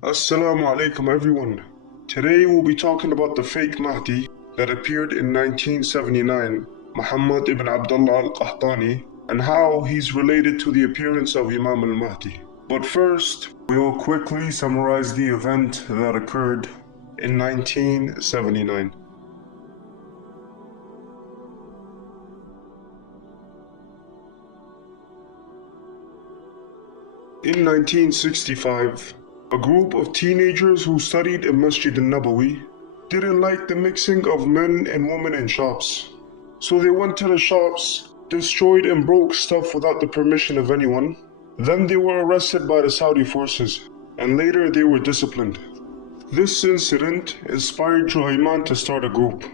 Assalamu alaikum everyone. Today we'll be talking about the fake Mahdi that appeared in 1979, Muhammad ibn Abdullah al-Qahtani, and how he's related to the appearance of Imam al-Mahdi. But first, we'll quickly summarize the event that occurred in 1979. In 1965, a group of teenagers who studied in Masjid al-Nabawi didn't like the mixing of men and women in shops. So they went to the shops, destroyed and broke stuff without the permission of anyone. Then they were arrested by the Saudi forces, and later they were disciplined. This incident inspired Juhayman to start a group.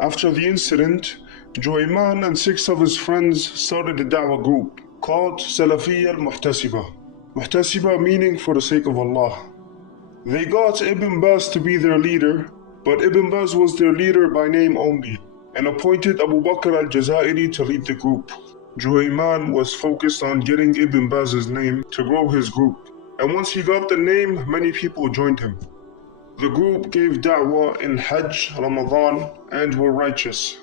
After the incident, Juhayman and 6 of his friends started a da'wah group called Salafiyya al-Muhtasiba. Muhtasiba meaning for the sake of Allah. They got Ibn Baz to be their leader, but Ibn Baz was their leader by name only, and appointed Abu Bakr al-Jazairi to lead the group. Juhayman was focused on getting Ibn Baz's name to grow his group, and once he got the name, many people joined him. The group gave da'wah in Hajj, Ramadan, and were righteous.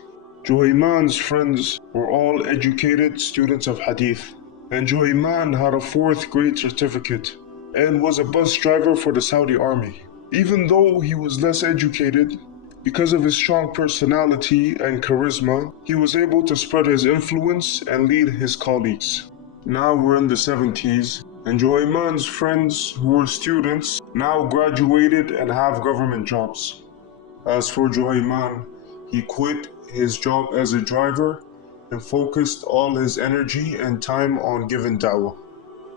Juhayman's friends were all educated students of Hadith, and Juhayman had a 4th grade certificate and was a bus driver for the Saudi army. Even though he was less educated, because of his strong personality and charisma, he was able to spread his influence and lead his colleagues. Now we're in the 70s, and Juhayman's friends who were students now graduated and have government jobs. As for Juhayman, he quit his job as a driver and focused all his energy and time on giving da'wah.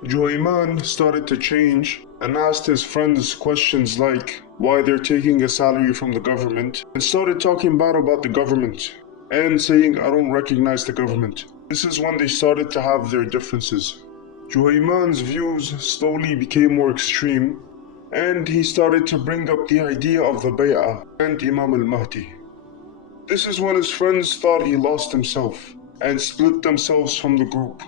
Juhayman started to change and asked his friends questions like why they're taking a salary from the government, and started talking bad about the government and saying, I don't recognize the government. This is when they started to have their differences. Juhayman's views slowly became more extreme, and he started to bring up the idea of the bay'ah and Imam al-Mahdi. This is when his friends thought he lost himself and split themselves from the group.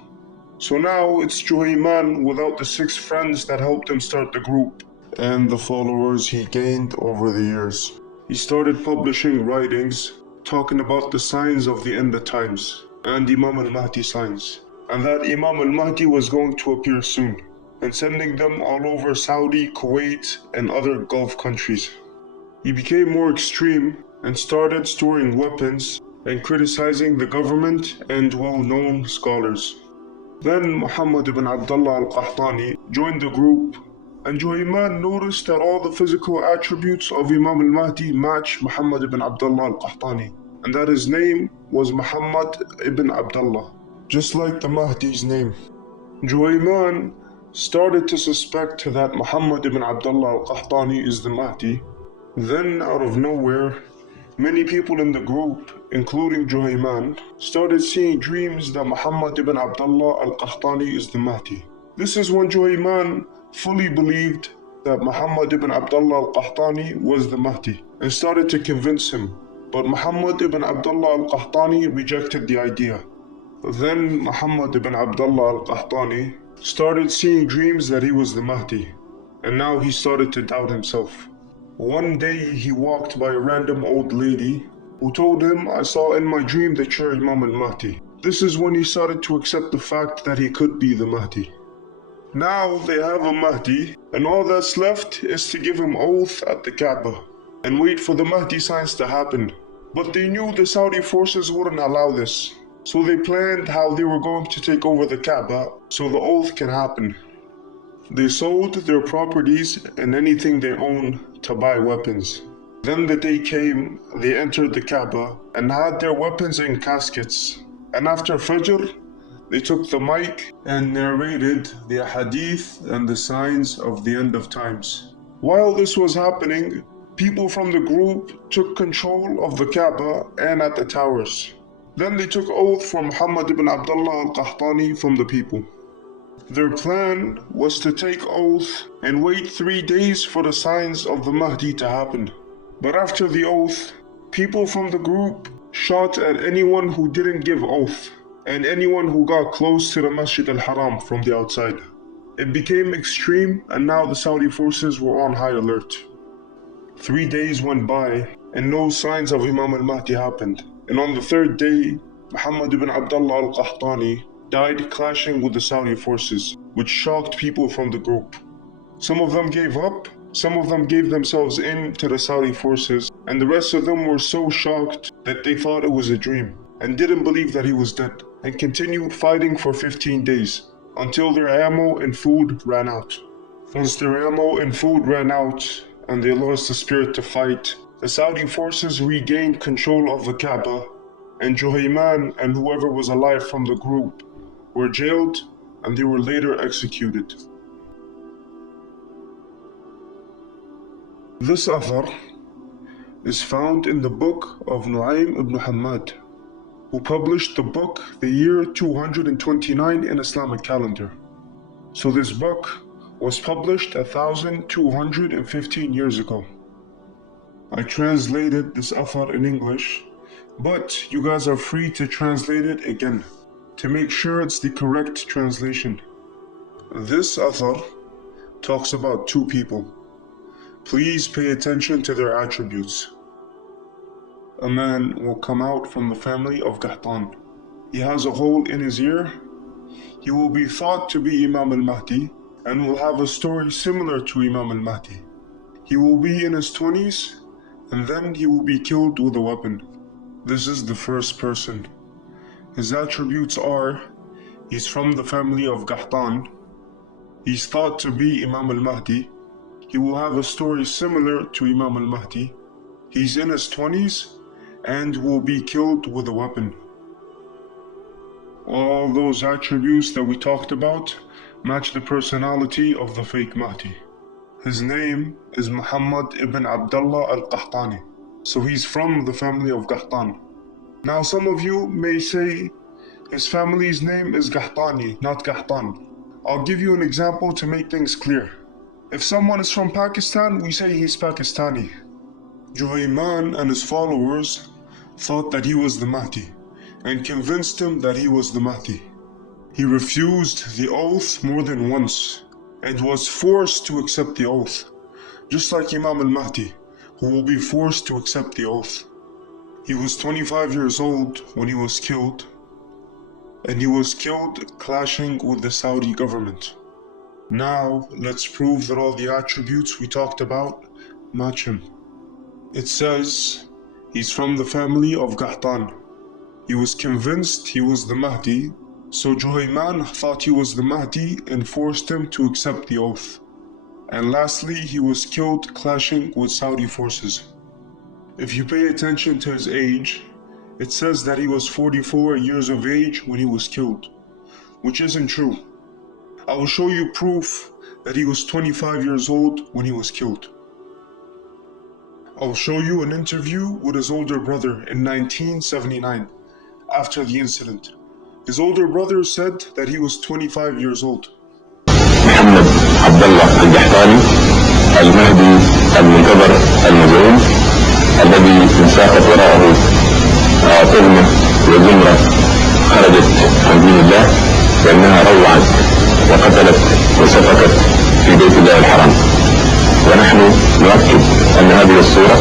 So now it's Juhayman without the 6 friends that helped him start the group and the followers he gained over the years. He started publishing writings talking about the signs of the end of times and Imam al-Mahdi signs, and that Imam al-Mahdi was going to appear soon, and sending them all over Saudi, Kuwait, and other Gulf countries. He became more extreme and started storing weapons and criticizing the government and well-known scholars. Then Muhammad ibn Abdullah al-Qahtani joined the group, and Juhayman noticed that all the physical attributes of Imam al-Mahdi match Muhammad ibn Abdullah al-Qahtani, and that his name was Muhammad ibn Abdullah, just like the Mahdi's name. Juhayman started to suspect that Muhammad ibn Abdullah al-Qahtani is the Mahdi. Then out of nowhere, many people in the group, including Juhayman, started seeing dreams that Muhammad ibn Abdullah al-Qahtani is the Mahdi. This is when Juhayman fully believed that Muhammad ibn Abdullah al-Qahtani was the Mahdi and started to convince him. But Muhammad ibn Abdullah al-Qahtani rejected the idea. Then Muhammad ibn Abdullah al-Qahtani started seeing dreams that he was the Mahdi, and now he started to doubt himself. One day he walked by a random old lady who told him, I saw in my dream that you're Imam al-Mahdi. This is when he started to accept the fact that he could be the Mahdi. Now they have a Mahdi, and all that's left is to give him oath at the Kaaba and wait for the Mahdi signs to happen. But they knew the Saudi forces wouldn't allow this, so they planned how they were going to take over the Kaaba so the oath can happen. They sold their properties and anything they owned to buy weapons. Then the day came, they entered the Kaaba and had their weapons in caskets. And after Fajr, they took the mic and narrated the hadith and the signs of the end of times. While this was happening, people from the group took control of the Kaaba and at the towers. Then they took oath from Muhammad ibn Abdullah al-Qahtani from the people. Their plan was to take oath and wait 3 days for the signs of the Mahdi to happen. But after the oath, people from the group shot at anyone who didn't give oath and anyone who got close to the Masjid al-Haram from the outside. It became extreme, and now the Saudi forces were on high alert. 3 days went by, and no signs of Imam al-Mahdi happened. And on the third day, Muhammad ibn Abdullah al-Qahtani died clashing with the Saudi forces, which shocked people from the group. Some of them gave up, some of them gave themselves in to the Saudi forces, and the rest of them were so shocked that they thought it was a dream, and didn't believe that he was dead, and continued fighting for 15 days, until their ammo and food ran out. Once their ammo and food ran out, and they lost the spirit to fight, the Saudi forces regained control of the Kaaba, and Juhayman and whoever was alive from the group were jailed, and they were later executed. This athar is found in the book of Nu'aym ibn Hammad, who published the book the year 229 in Islamic calendar. So this book was published 1,215 years ago. I translated this athar in English, but you guys are free to translate it again to make sure it's the correct translation. This athar talks about two people. Please pay attention to their attributes. A man will come out from the family of Qahtan. He has a hole in his ear. He will be thought to be Imam al-Mahdi and will have a story similar to Imam al-Mahdi. He will be in his 20s and then he will be killed with a weapon. This is the first person. His attributes are: he's from the family of Qahtan. He's thought to be Imam al-Mahdi. He will have a story similar to Imam al-Mahdi. He's in his 20s and will be killed with a weapon. All those attributes that we talked about match the personality of the fake Mahdi. His name is Muhammad ibn Abdullah al-Qahtani. So he's from the family of Qahtan. Now some of you may say his family's name is Qahtani, not Qahtan. I'll give you an example to make things clear. If someone is from Pakistan, we say he's Pakistani. Juhayman and his followers thought that he was the Mahdi and convinced him that he was the Mahdi. He refused the oath more than once and was forced to accept the oath, just like Imam al-Mahdi, who will be forced to accept the oath. He was 25 years old when he was killed, and he was killed clashing with the Saudi government. Now let's prove that all the attributes we talked about match him. It says he's from the family of Qahtan. He was convinced he was the Mahdi, so Juhayman thought he was the Mahdi and forced him to accept the oath. And lastly, he was killed clashing with Saudi forces. If you pay attention to his age, it says that he was 44 years of age when he was killed, which isn't true. I will show you proof that he was 25 years old when he was killed. I'll show you an interview with his older brother in 1979, after the incident. His older brother said that he was 25 years old. محمد عبد الله القحطاني المهدي المنتظر المزعوم الذي انساقت وراءه طغمة وزمرة خرجت عن دين الله لأنها روعت وقتلت وسفكت في بيت الله الحرام. ونحن نؤكد أن هذه الصورة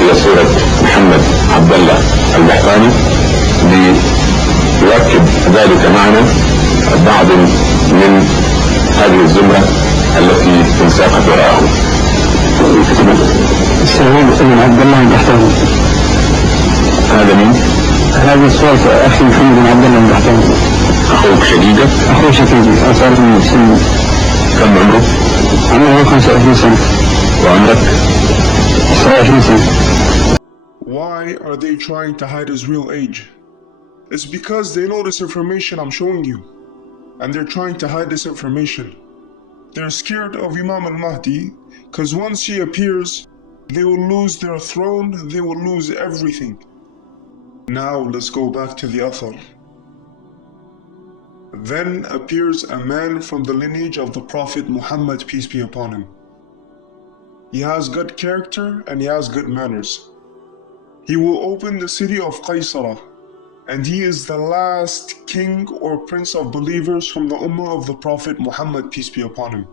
هي صورة محمد عبد الله القحطاني. ليؤكد ذلك معنا بعض من هذه الزمرة التي انساقت وراءه. السيد ابن عبد الله القحطاني. هذا مين؟ هذه صورة أخي محمد بن عبد الله القحطاني. أخوك شقيقك؟ أخوي شقيقي، صار من سنة. كم عمره؟ عمره 25 سنة. وعمرك؟ 29 سنة. Why are they trying to hide his real age? It's because they know this information I'm showing you, and they're trying to hide this information. They're scared of Imam al-Mahdi, because once he appears, they will lose their throne, they will lose everything. Now let's go back to the athar. Then appears a man from the lineage of the Prophet Muhammad, peace be upon him. He has good character and he has good manners. He will open the city of Qaisara, and he is the last king or prince of believers from the Ummah of the Prophet Muhammad, peace be upon him.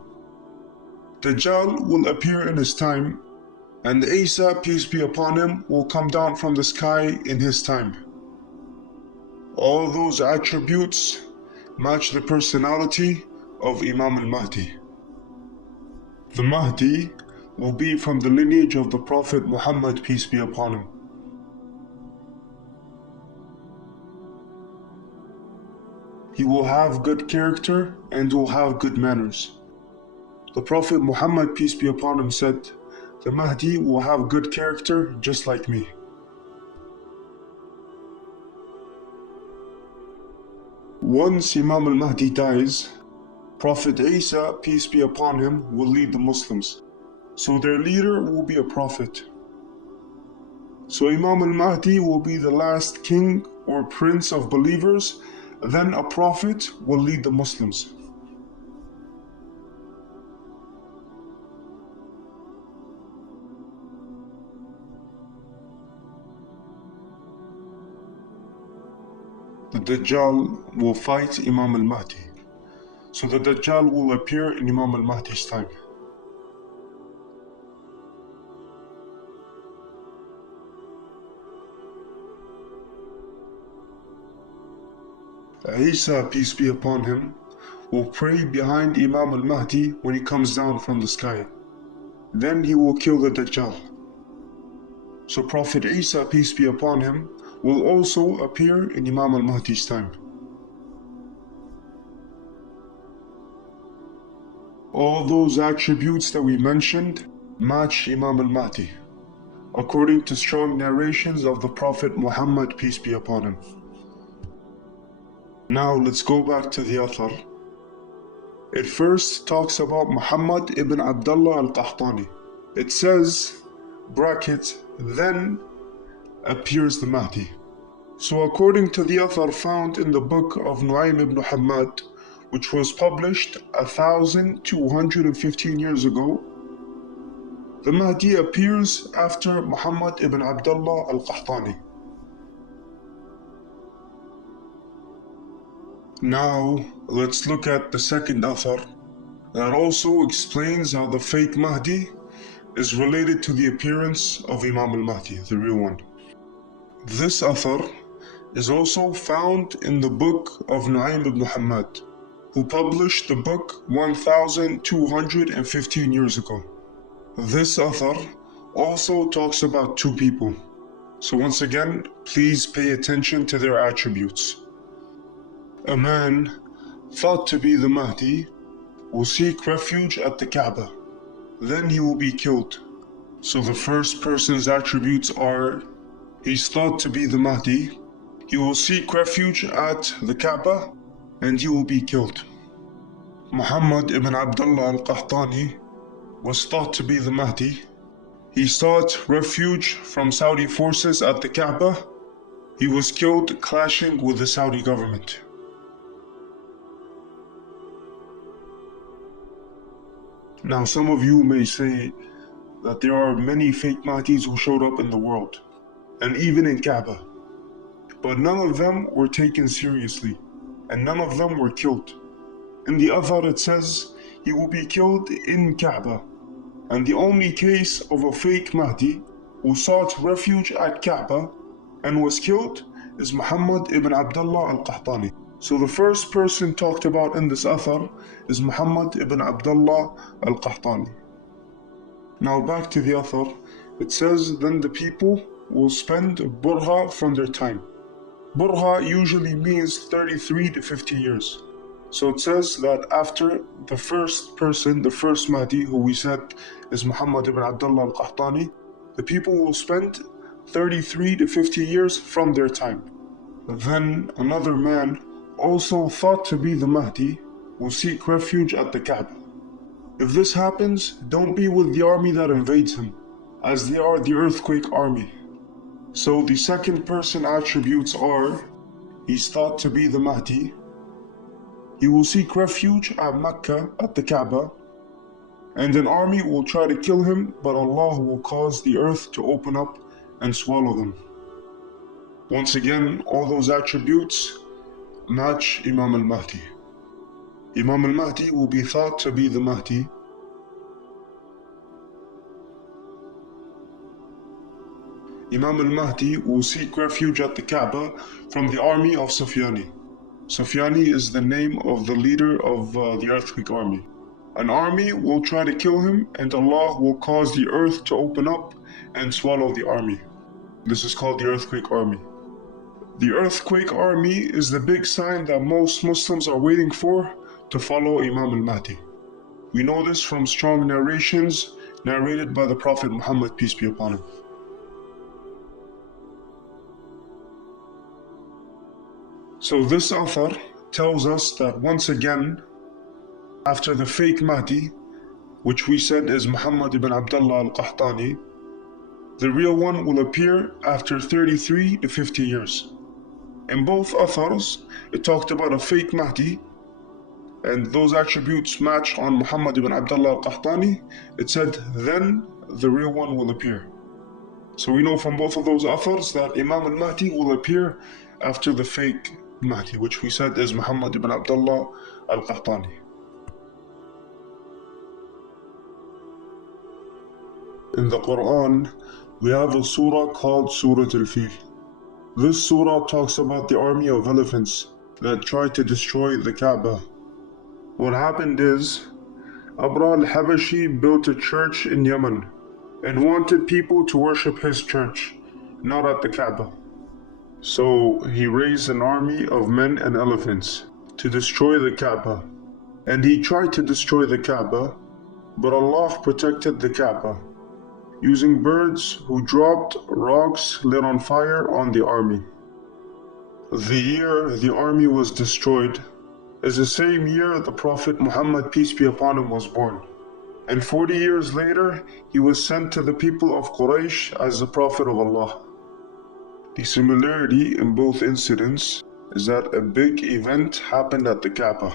Dajjal will appear in his time, and Isa, peace be upon him, will come down from the sky in his time. All those attributes match the personality of Imam al-Mahdi. The Mahdi will be from the lineage of the Prophet Muhammad, peace be upon him. He will have good character and will have good manners. The Prophet Muhammad, peace be upon him, said, "The Mahdi will have good character just like me." Once Imam al-Mahdi dies, Prophet Isa, peace be upon him, will lead the Muslims. So their leader will be a prophet. So Imam al-Mahdi will be the last king or prince of believers, then a prophet will lead the Muslims. The Dajjal will fight Imam al-Mahdi. So the Dajjal will appear in Imam al-Mahdi's time. Isa, peace be upon him, will pray behind Imam al-Mahdi when he comes down from the sky. Then he will kill the Dajjal. So Prophet Isa, peace be upon him, will also appear in Imam al-Mahdi's time. All those attributes that we mentioned match Imam al-Mahdi, according to strong narrations of the Prophet Muhammad, peace be upon him. Now let's go back to the Athar. It first talks about Muhammad ibn Abdullah al-Qahtani. It says, bracket, then appears the Mahdi. So according to the Athar found in the book of Nu'aym ibn Hammad, which was published 1,215 years ago, the Mahdi appears after Muhammad ibn Abdullah al-Qahtani. Now, let's look at the second Athar that also explains how the fake Mahdi is related to the appearance of Imam al-Mahdi, the real one. This Athar is also found in the book of Nu'aym ibn Hammad, who published the book 1,215 years ago. This Athar also talks about two people. So once again, please pay attention to their attributes. A man thought to be the Mahdi will seek refuge at the Kaaba. Then he will be killed. So the first person's attributes are, he's thought to be the Mahdi, he will seek refuge at the Kaaba, and he will be killed. Muhammad ibn Abdullah al-Qahtani was thought to be the Mahdi. He sought refuge from Saudi forces at the Kaaba. He was killed clashing with the Saudi government. Now some of you may say that there are many fake Mahdis who showed up in the world, and even in Kaaba. But none of them were taken seriously, and none of them were killed. In the Athar it says, he will be killed in Kaaba. And the only case of a fake Mahdi who sought refuge at Kaaba and was killed is Muhammad ibn Abdullah al-Qahtani. So the first person talked about in this Athar is Muhammad ibn Abdullah al-Qahtani. Now back to the Athar, it says, then the people will spend burha from their time. Burha usually means 33 to 50 years. So it says that after the first person, the first Mahdi, who we said is Muhammad ibn Abdullah al-Qahtani, the people will spend 33 to 50 years from their time. Then another man, also thought to be the Mahdi, will seek refuge at the Kaaba. If this happens, don't be with the army that invades him, as they are the earthquake army. So the second person attributes are, he's thought to be the Mahdi, he will seek refuge at Mecca at the Kaaba, and an army will try to kill him, but Allah will cause the earth to open up and swallow them. Once again, all those attributes match Imam al-Mahdi. Imam al-Mahdi will be thought to be the Mahdi. Imam al-Mahdi will seek refuge at the Kaaba from the army of Sufyani. Sufyani is the name of the leader of the earthquake army. An army will try to kill him, and Allah will cause the earth to open up and swallow the army. This is called the earthquake army. The earthquake army is the big sign that most Muslims are waiting for to follow Imam al-Mahdi. We know this from strong narrations narrated by the Prophet Muhammad, peace be upon him. So this author tells us that once again, after the fake Mahdi, which we said is Muhammad ibn Abdullah al-Qahtani, the real one will appear after 33 to 50 years. In both authors, it talked about a fake Mahdi, and those attributes match on Muhammad ibn Abdullah al-Qahtani. It said, then the real one will appear. So we know from both of those authors that Imam al-Mahdi will appear after the fake Mahdi, which we said is Muhammad ibn Abdullah al-Qahtani. In the Quran, we have a surah called Surah Al-Fil. This surah talks about the army of elephants that tried to destroy the Kaaba. What happened is, Abrah al-Habashi built a church in Yemen and wanted people to worship his church, not at the Kaaba. So he raised an army of men and elephants to destroy the Kaaba. And he tried to destroy the Kaaba, but Allah protected the Kaaba, using birds who dropped rocks lit on fire on the army. The year the army was destroyed is the same year the Prophet Muhammad, peace be upon him, was born. And 40 years later, he was sent to the people of Quraysh as the Prophet of Allah. The similarity in both incidents is that a big event happened at the Kaaba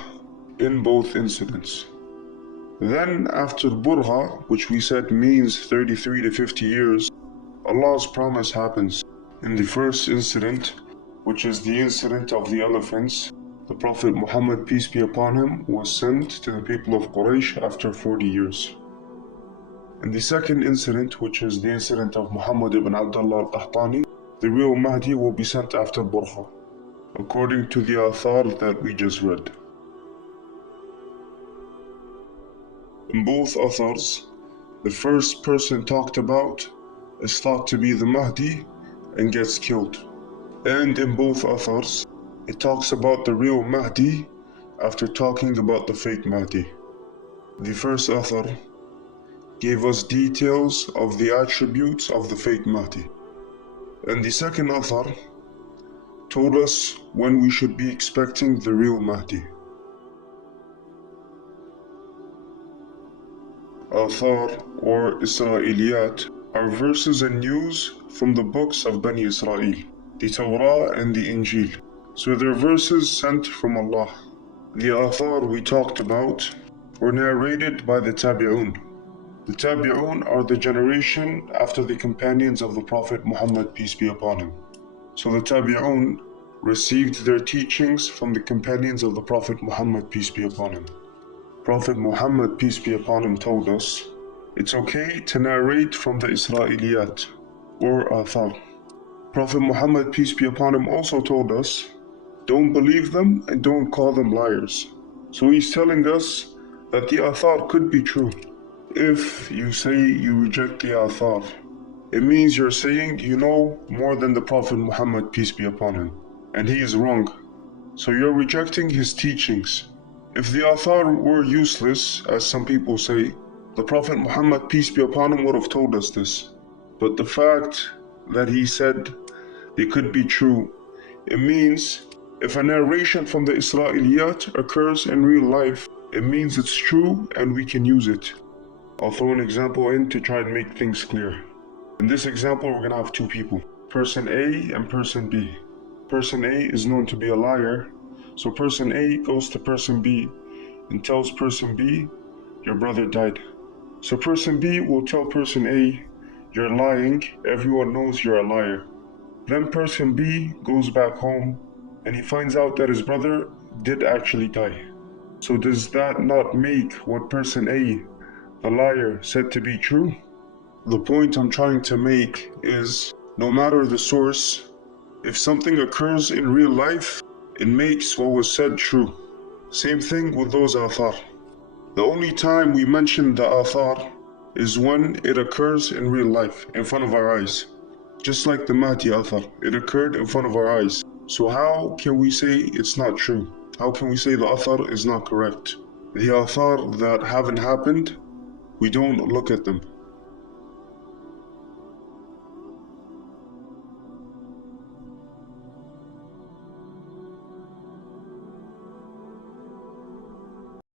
in both incidents. Then after Burha, which we said means 33 to 50 years, Allah's promise happens. In the first incident, which is the incident of the elephants, the Prophet Muhammad, peace be upon him, was sent to the people of Quraysh after 40 years. In the second incident, which is the incident of Muhammad ibn Abdullah al-Qahtani, the real Mahdi will be sent after Burha, according to the athar that we just read. In both authors, the first person talked about is thought to be the Mahdi and gets killed. And in both authors, it talks about the real Mahdi after talking about the fake Mahdi. The first author gave us details of the attributes of the fake Mahdi. And the second author told us when we should be expecting the real Mahdi. Athar or Israeliyat are verses and news from the books of Bani Israel, the Torah and the Injil. So they're verses sent from Allah. The Athar we talked about were narrated by the Tabi'un. The Tabi'un are the generation after the companions of the Prophet Muhammad, peace be upon him. So the Tabi'un received their teachings from the companions of the Prophet Muhammad, peace be upon him. Prophet Muhammad, peace be upon him, told us, it's okay to narrate from the Israeliyat or Athar. Prophet Muhammad, peace be upon him, also told us, don't believe them and don't call them liars. So he's telling us that the Athar could be true. If you say you reject the Athar, it means you're saying you know more than the Prophet Muhammad, peace be upon him, and he is wrong. So you're rejecting his teachings. If the Athar were useless, as some people say, the Prophet Muhammad, peace be upon him, would have told us this. But the fact that he said they could be true, it means if a narration from the Israeliyat occurs in real life, it means it's true and we can use it. I'll throw an example in to try and make things clear. In this example, we're going to have two people, person A and person B. Person A is known to be a liar, so person A goes to person B and tells person B, your brother died. So person B will tell person A, you're lying, everyone knows you're a liar. Then person B goes back home and he finds out that his brother did actually die. So does that not make what person A, the liar, said to be true? The point I'm trying to make is, no matter the source, if something occurs in real life, it makes what was said true. Same thing with those athar. The only time we mention the athar is when it occurs in real life, in front of our eyes. Just like the Mahdi athar, it occurred in front of our eyes. So how can we say it's not true? How can we say the athar is not correct? The athar that haven't happened, we don't look at them.